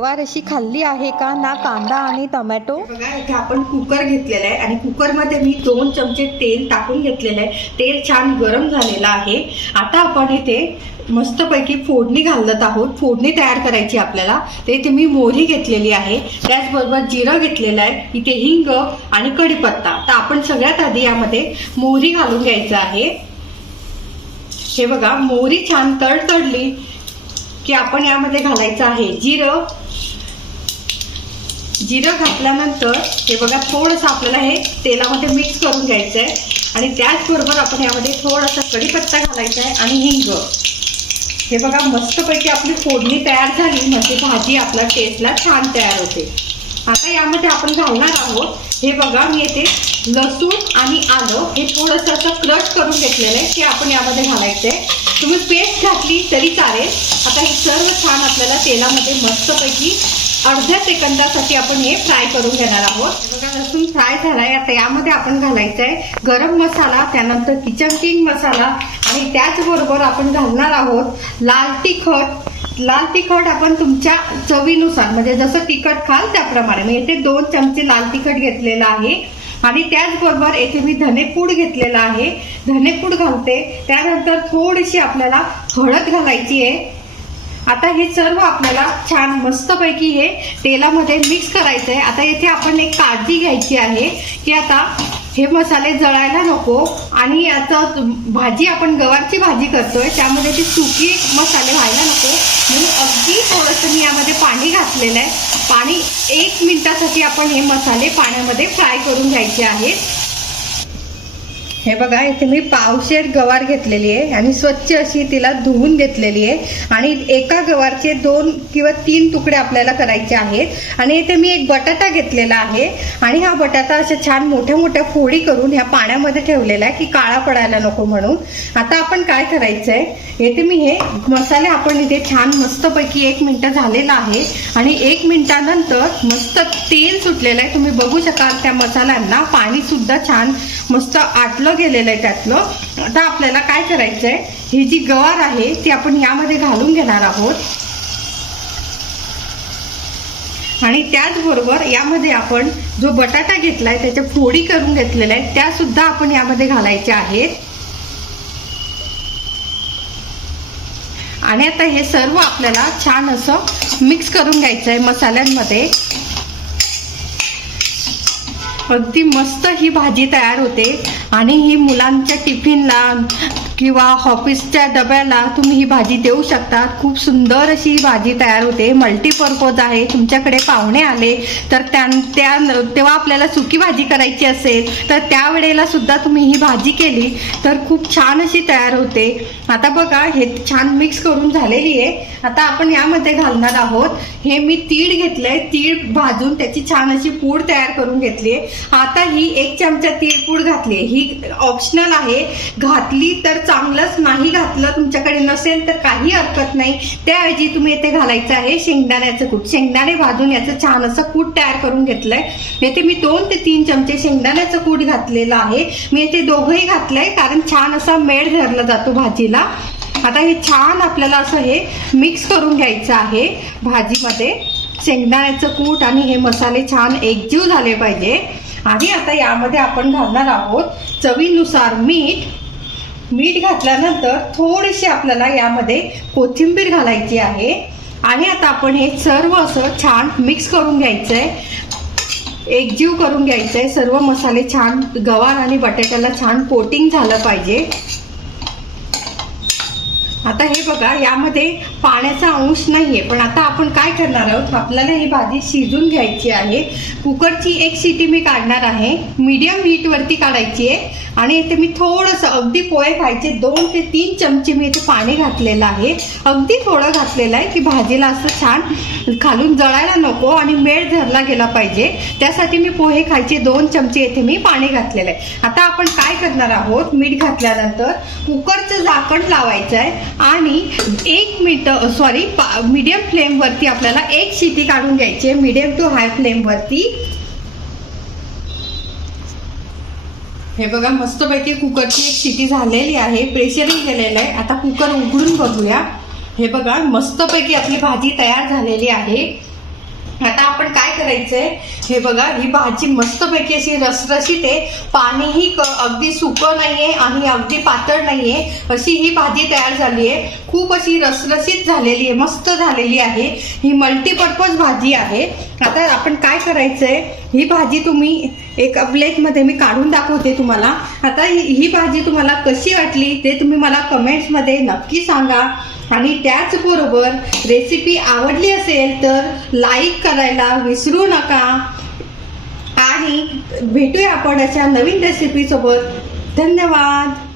गवार अशी खाल्ली आहे का? ना कांदा आणि टोमॅटो? बघा इथे आपण कुकर घेतलेला आहे आणि कुकरमध्ये मी दोन चमचे तेल टाकून घेतलेलं आहे. तेल छान गरम झालेलं आहे. आता आपण इथे मस्तपैकी फोडणी घालत आहोत. फोडणी तयार करायची आपल्याला. ते इथे मी मोहरी घेतलेली आहे. त्याचबरोबर जिरं घेतलेलं आहे. इथे हिंग आणि कढीपत्ता. तर आपण सगळ्यात आधी यामध्ये मोहरी घालून घ्यायचं आहे. हे बघा मोहरी छान तडतडली. की आपण यामध्ये घालायचं आहे. जिरं. जिरं घातल्यानंतर हे बघा थोडंसं आपल्याला हे तेलामध्ये मिक्स करून घ्यायचं आहे आणि त्याचबरोबर आपण यामध्ये थोडासा कढीपत्ता घालायचा आहे आणि हिंग. हे बघा मस्तपैकी आपली फोडणी तयार झाली. म्हणजे भाजी आपल्या टेस्टला छान तयार होते. आता यामध्ये आपण घालणार आहोत. हे बघा मी येथे लसूण आणि आलं हे थोडंसं असं क्रश करून घेतलेलं आहे. ते आपण यामध्ये घालायचं आहे तुम्ही पेस्ट घातली तरी चालेल. आता हे सर्व छान आपल्याला तेलामध्ये मस्तपैकी अर्ध्या सेकंदासाठी आपण हे फ्राय करून घेणार आहोत. बघा लसूण फ्राय झालाय. आता यामध्ये आपण घालायचं आहे गरम मसाला त्यानंतर किचन किंग मसाला आणि त्याचबरोबर आपण घालणार आहोत लाल तिखट. लाल तिखट आपण तुमच्या चवीनुसार म्हणजे जसं तिखट खाल त्याप्रमाणे. म्हणजे ते दोन चमचे लाल तिखट घेतलेलं आहे. आणि त्याचबरोबर येथे मी धनेपूड घेतलेला आहे. धनेपूड घालते. त्यानंतर थोडीशी आपल्याला हळद घालायची आहे. आता हे सर्व आपल्याला छान मस्तपैकी हे तेलामध्ये मिक्स करायचं आहे आता येथे आपण एक काळजी घ्यायची आहे की आता हे मसाले जळायला नको आणि आता भाजी आपण गवारची भाजी करतोय त्यामध्ये ती सुकी मसाले व्हायला नको. म्हणून अगदी थोडंसं मी यामध्ये पाणी घातलेलं आहे. पाणी एक मिनटासाठी आपण हे मसाले पाण्यामध्ये फ्राय करून घ्यायचे आहेत. हे बघा इथे मी पावशेर गवार घेतलेली आहे आणि स्वच्छ अशी तिला धुवून घेतलेली आहे. आणि एका गवारचे दोन किंवा तीन तुकडे आपल्याला करायचे आहेत. आणि इथे मी एक बटाटा घेतलेला आहे. आणि हा बटाटा अशा छान मोठ्या मोठ्या फोडी करून ह्या पाण्यामध्ये ठेवलेला आहे की काळा पडायला नको म्हणून. आता आपण काय करायचं आहे येथे मी हे मसाले आपण इथे छान मस्तपैकी एक मिनटं झालेला आहे. आणि एक मिनिटानंतर मस्त तेल सुटलेलं आहे. तुम्ही बघू शकाल त्या मसाल्यांना. पाणी सुद्धा छान मस्त आटलं गेलेलं आहे त्यातलं. आता आपल्याला काय करायचं आहे ही जी गवार आहे ती आपण यामध्ये घालून घेणार आहोत. आणि त्याचबरोबर यामध्ये आपण जो बटाटा घेतलाय त्याच्या फोडी करून घेतलेल्या आहेत त्यासुद्धा आपण यामध्ये घालायच्या आहेत. आणि आता हे सर्व आपल्याला छान असं मिक्स करून घ्यायचं आहे मसाल्यांमध्ये. अगदी मस्त ही भाजी तयार होते. आणि ही मुलांच्या टिफिनला किंवा ऑफिसच्या डब्याला तुम्ही ही भाजी देऊ शकता. खूप सुंदर अशी ही भाजी तयार होते. मल्टीपर्पज आहे. तुमच्याकडे पाहुणे आले तर त्या त्या तेव्हा आपल्याला सुकी भाजी करायची असेल तर त्यावेळेला सुद्धा तुम्ही ही भाजी केली तर खूप छान अशी तयार होते. आता बघा हे छान मिक्स करून झालेली आहे. आता आपण यामध्ये घालणार आहोत. हे मी तीळ घेतलंय. तीळ भाजून त्याची छान अशी पूड तयार करून घेतली आहे. आता ही एक चमचा तीळ पूड घातली ही ऑप्शनल आहे. घातली तर चांगलंच नाही घातलं तुमच्याकडे नसेल तर काही हरकत नाही. त्याऐवजी तुम्ही येथे घालायचं आहे शेंगदाण्याचं कूट. शेंगदाणे भाजून याचं छान असं कूट तयार करून घेतलंय. येथे मी दोन ते तीन चमचे शेंगदाण्याचं कूट घातलेलं आहे. मी येथे दोघंही घातलंय कारण छान असा मेळ धरला जातो भाजीला. आता हे छान आपल्याला असं हे मिक्स करून घ्यायचं आहे भाजीमध्ये. शेंगदाण्याचं कूट आणि हे मसाले छान एकजीव झाले पाहिजे. आणि आता यामध्ये आपण घालणार आहोत चवीनुसार मीठ मीठ घातल्यानंतर थोडीशी आपल्याला यामध्ये कोथिंबीर घालायची आहे. आणि आता आपण हे सर्व असं छान मिक्स करून घ्यायचं आहे एकजीव करून घ्यायचं आहे सर्व मसाले छान गवार आणि बटाट्याला छान कोटिंग झालं पाहिजे. आता हे बघा यामध्ये पाण्याचा अंश नाहीये पण आता आपण काय करणार आहोत? आपल्याला ही भाजी शिजून घ्यायची आहे. कुकरची एक शिटी मी काढणार आहे. मीडियम हीट वरती काढायची आहे. आणि इथे मी थोडंसं अगदी पोहे खायचे दोन ते तीन चमचे मी इथे पाणी घातलेलं आहे. अगदी थोडं घातलेलं आहे की भाजीला असं छान खालून जळायला नको आणि मेळ धरला गेला पाहिजे. त्यासाठी मी पोहे खायचे दोन चमचे येथे मी पाणी घातलेलं आहे. आता आपण काय करणार आहोत? मीठ घातल्यानंतर कुकरचं झाकण लावायचं आहे. आणि एक मिनिट सॉरी मीडियम फ्लेमवरती आपल्याला एक शिटी काढून घ्यायची आहे. मीडियम टू हाय फ्लेमवरती हे बघा मस्तपैकी कुकरची एक शिटी झालेली आहे. प्रेशरही गेलेलं आहे. आता कुकर उघडून बघूया. हे बघा मस्तपैकी आपली भाजी तयार झालेली आहे. आता आपण काय करायचंय? हे बघा ही भाजी मस्तपैकी अशी रसरशीत आहे पाणीही क- अगदी सुकं नाहीये आणि अगदी पातळ नाहीये. अशी ही भाजी तयार झाली आहे खूप अशी रसरशीत झालेली आहे मस्त झालेली आहे. ही मल्टीपर्पज भाजी आहे. आता आपण काय करायचंय? ही भाजी तुम्ही एका प्लेटमध्ये मी काढून दाखवते तुम्हाला. आता ही भाजी तुम्हाला कशी वाटली ते तुम्ही मला कमेंट्समध्ये नक्की सांगा. आणि त्याचबरोबर रेसिपी आवडली असेल तर लाईक करायला विसरू नका. आणि भेटूया आपण अशा नवीन रेसिपीसोबत धन्यवाद.